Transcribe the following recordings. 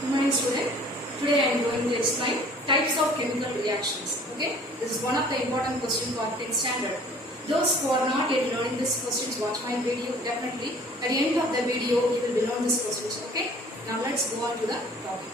Good morning, student. Today I am going to explain types of chemical reactions. Okay, this is one of the important questions for 10th standard. Those who are not yet learning these questions, watch my video definitely. At the end of the video, you will learn these questions. Okay, now let's go on to the topic.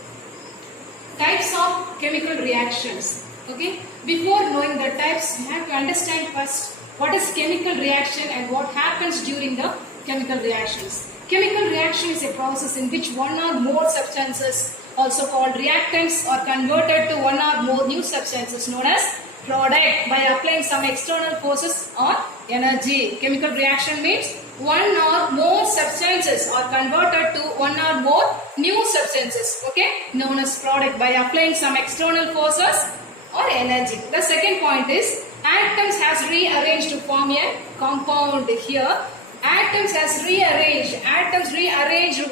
Types of chemical reactions. Okay, before knowing the types, you have to understand first what is chemical reaction and what happens during the chemical reactions. Chemical reaction is a process in which one or more substances, also called reactants, are converted to one or more new substances known as product by applying some external forces or energy. Chemical reaction means one or more substances are converted to one or more new substances, okay, known as product by applying some external forces or energy. The second point is atoms has rearranged to form a compound. Here atoms rearranged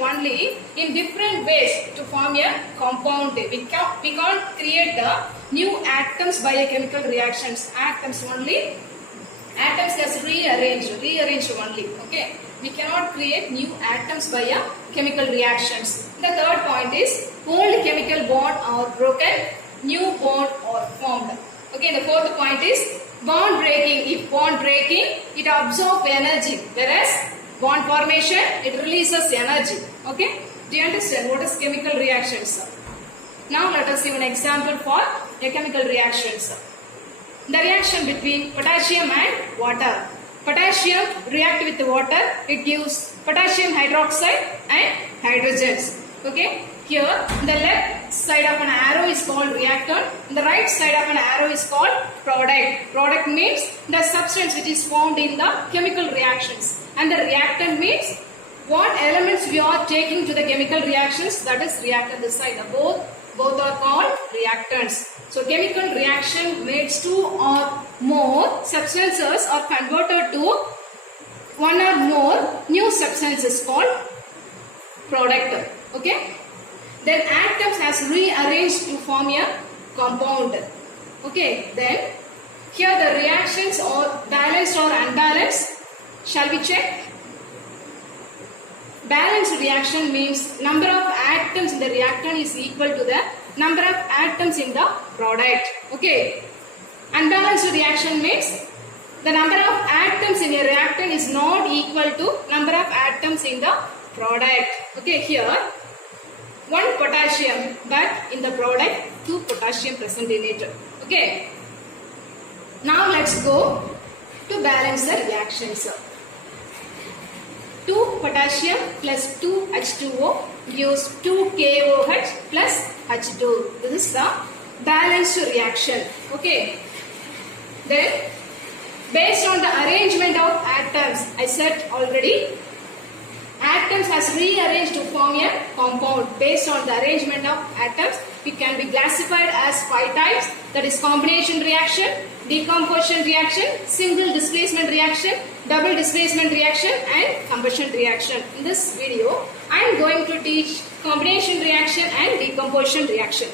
only in different ways to form a compound. We can't create the new atoms by a chemical reactions. Atoms has rearranged only. Okay, we cannot create new atoms by a chemical reactions. The third point is old chemical bond are broken, new bond are formed. Okay, the fourth point is bond breaking. If bond breaking, it absorbs energy, whereas bond formation, it releases energy. Okay, do you understand what is chemical reactions? Now let us see an example for a chemical reactions. The reaction between potassium and water. Potassium react with the water, it gives potassium hydroxide and hydrogens. Okay, here the left side of an arrow is called reactant, the right side of an arrow is called product. Product means the substance which is formed in the chemical reactions, and the reactant means what elements we are taking to the chemical reactions, that is reactant. This side, both are called reactants. So chemical reaction makes two or more substances are converted to one or more new substances called product. Okay, then atoms has rearranged to form a compound. Okay, then here the reactions are balanced or unbalanced. Shall we check? Balanced reaction means number of atoms in the reactant is equal to the number of atoms in the product. Okay, unbalanced reaction means the number of atoms in a reactant is not equal to number of atoms in the product. Okay, here one potassium, but in the product 2 potassium present in it. Okay, now let's go to balance the reactions. 2 potassium plus 2 H2O gives 2 KOH plus H2. This is the balanced reaction. Okay, then based on the arrangement of atoms, I said already, atoms has rearranged to form a compound. Based on the arrangement of atoms, it can be classified as 5 types, that is combination reaction, decomposition reaction, single displacement reaction, double displacement reaction and combustion reaction. In this video, I am going to teach combination reaction and decomposition reaction.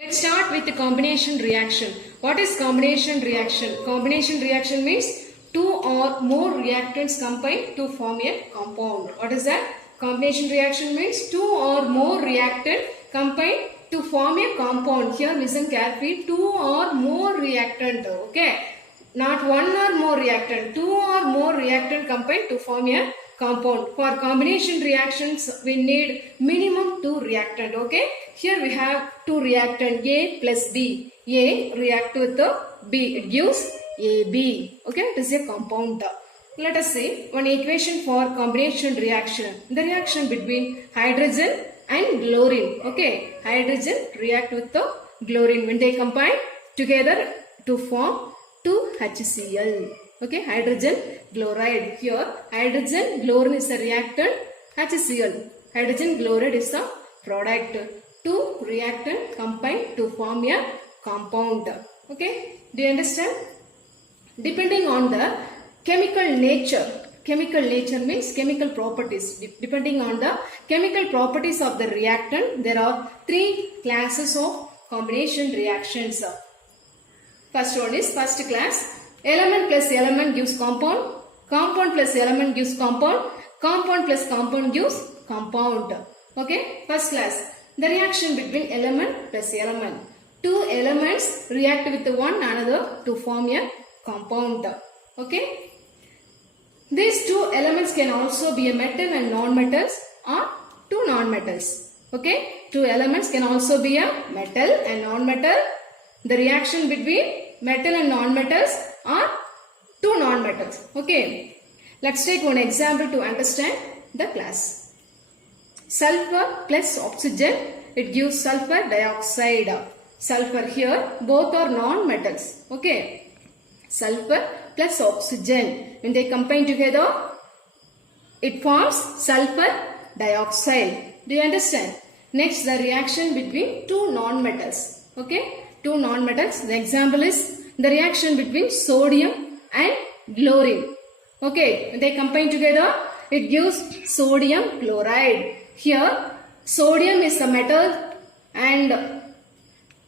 Let's start with the combination reaction. What is combination reaction? Combination reaction means 2 or more reactants combine to form a compound. What is that? Combination reaction means 2 or more reactants combine to form a compound. Here listen carefully, 2 or more reactant. Okay, not 1 or more reactant, 2 or more reactant combine to form a compound. For combination reactions, we need minimum 2 reactant. Okay, here we have 2 reactant, A plus B. A react with the B, it gives AB. Okay, it is a compound. Let us see one equation for combination reaction. The reaction between hydrogen and chlorine. Okay, hydrogen react with the chlorine when they combine together to form 2HCl. Okay, hydrogen chloride. Here hydrogen chlorine is a reactant, HCl. Hydrogen chloride is the product. 2 reactant combine to form a compound. Okay, do you understand? Depending on the chemical nature means chemical properties. Depending on the chemical properties of the reactant, there are 3 classes of combination reactions. First one is first class. Element plus element gives compound. Compound plus element gives compound. Compound plus compound gives compound. Okay, first class. the reaction between element plus element. Two elements react with one another to form a compound. Okay. These two elements can also be a metal and non-metals or two non-metals. Okay. Two elements can also be a metal and non-metal. The reaction between metal and non-metals are two non-metals. Okay. Let's take one example to understand the class. Sulfur plus oxygen, it gives sulfur dioxide. Sulfur here, both are non-metals. Okay. Sulfur plus oxygen, when they combine together, it forms sulfur dioxide. Do you understand? Next, the reaction between two non-metals. Okay. Two non-metals. The example is the reaction between sodium and chlorine. Okay. When they combine together, it gives sodium chloride. Here, sodium is the metal and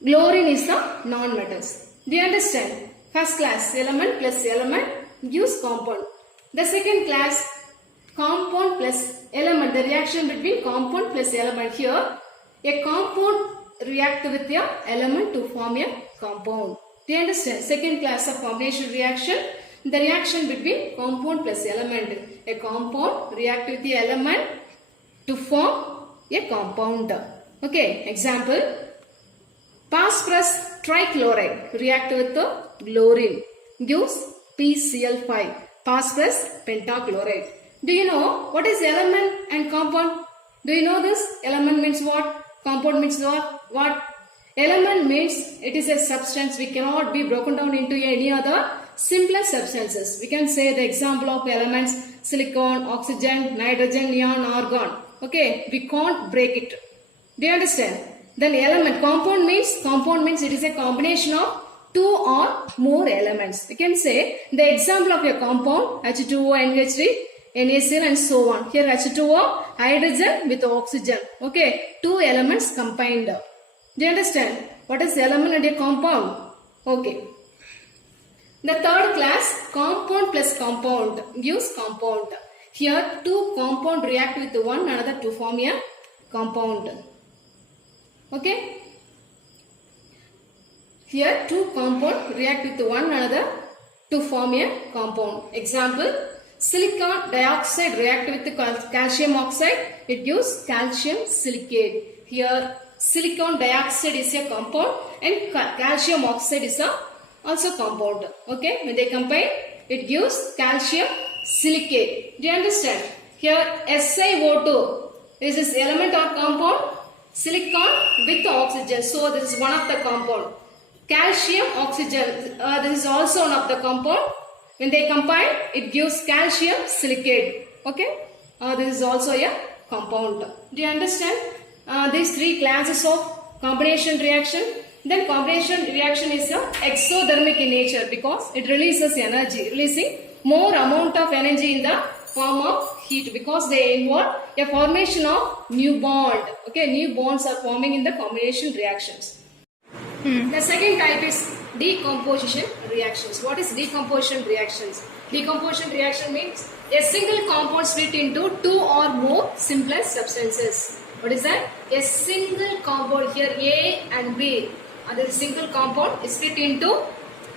chlorine is the non-metals. Do you understand? First class, element plus element gives compound. The second class, compound plus element, the reaction between compound plus element. Here, a compound react with the element to form a compound. Do you understand? Second class of combination reaction, the reaction between compound plus element. A compound react with the element to form a compound. Okay, example, phosphorus trichloride react with the chlorine, gives PCl5, phosphorus pentachloride. Do you know what is element and compound? Do you know this? Element means what? Compound means what? What? Element means it is a substance which cannot be broken down into any other simpler substances. We can say the example of elements, silicon, oxygen, nitrogen, neon, argon. Okay, we can't break it. Do you understand? Then element, compound means it is a combination of two or more elements. We can say the example of a compound, H2O, NH3, NaCl and so on. Here H2O, hydrogen with oxygen. Okay, two elements combined. Do you understand? What is element and a compound? Okay. The third class, compound plus compound, gives compound. Here two compound react with one another to form a compound. Okay. Here two compound react with one another to form a compound. Example, silicon dioxide react with calcium oxide, it gives calcium silicate. Here silicon dioxide is a compound and calcium oxide is also compound. Okay, when they combine, it gives calcium silicate. Do you understand? Here SiO2, is this element or compound? Silicon with oxygen, so this is one of the compound. Calcium oxygen, this is also one of the compound. When they combine, it gives calcium silicate. Okay, this is also a compound. Do you understand? These three classes of combination reaction. Then combination reaction is exothermic in nature because it releases energy, releasing more amount of energy in the form of heat because they involve a formation of new bond. Okay, new bonds are forming in the combination reactions. The second type is decomposition reactions. What is decomposition reactions? Decomposition reaction means a single compound split into two or more simpler substances. What is that? A single compound, here A and B. The single compound is split into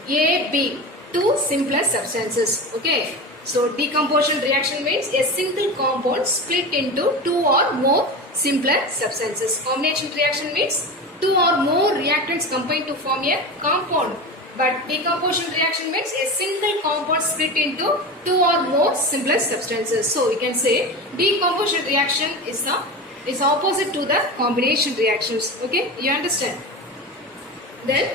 A, B, two simpler substances. Okay. So decomposition reaction means a single compound split into two or more simpler substances. Combination reaction means two or more reactants combine to form a compound. But decomposition reaction means a single compound split into two or more simpler substances. So we can say decomposition reaction is opposite to the combination reactions. Okay, you understand? Then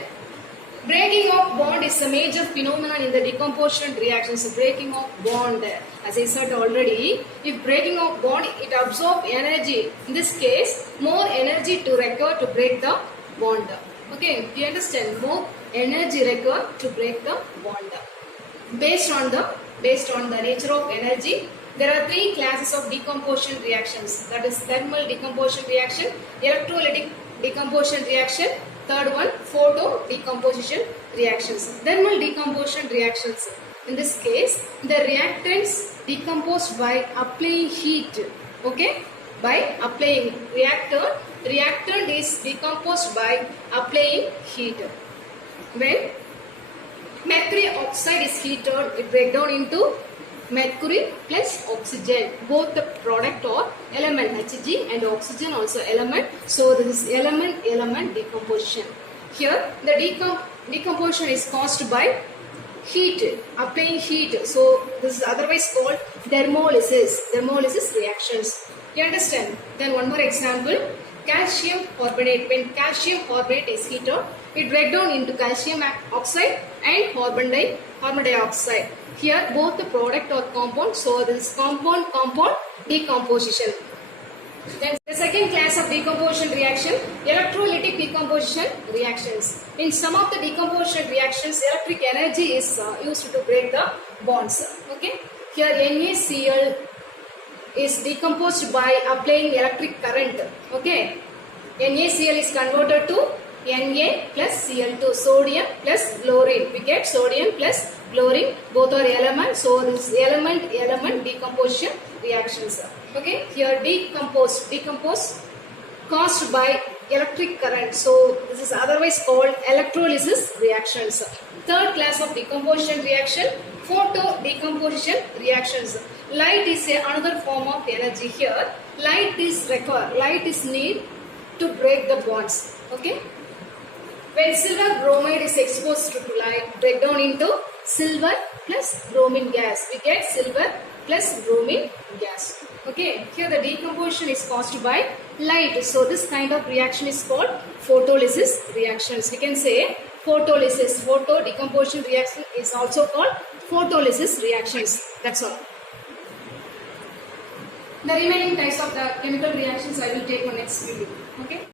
breaking of bond is a major phenomenon in the decomposition reactions. Breaking of bond, as I said already, if breaking of bond, it absorbs energy. In this case, more energy to require to break the bond. Okay, do you understand? More energy required to break the bond. Based on the nature of energy, there are three classes of decomposition reactions. That is thermal decomposition reaction, electrolytic decomposition reaction, third one photo decomposition reactions. Thermal decomposition reactions. In this case, the reactants decompose by applying heat. Okay, by applying reactor reactant is decomposed by applying heat. When mercury oxide is heated, it breaks down into mercury plus oxygen. Both the product or element, Hg, and oxygen also element. So this is element decomposition. Here the decomposition is caused by heat, applying heat. So this is otherwise called thermolysis reactions. You understand? Then one more example, calcium carbonate. When calcium carbonate is heated, it breaks down into calcium oxide and carbon dioxide. Here both the product or compound, so this is compound decomposition. Then the second class of decomposition reaction, electrolytic decomposition reactions. In some of the decomposition reactions, electric energy is used to break the bonds. Okay. Here NaCl is decomposed by applying electric current. Okay. NaCl is converted to Na plus Cl2, sodium plus chlorine. We get sodium plus chlorine, both are elements. So this element decomposition reactions. Okay, here decompose caused by electric current. So this is otherwise called electrolysis reactions. Third class of decomposition reaction, photo decomposition reactions. Light is another form of energy. Here light is need to break the bonds. Okay. When silver bromide is exposed to light, break down into silver plus bromine gas. We get silver plus bromine gas. Okay, here the decomposition is caused by light. So this kind of reaction is called photolysis reactions. We can say photolysis. Photo decomposition reaction is also called photolysis reactions. That's all. The remaining types of the chemical reactions I will take on next video. Okay.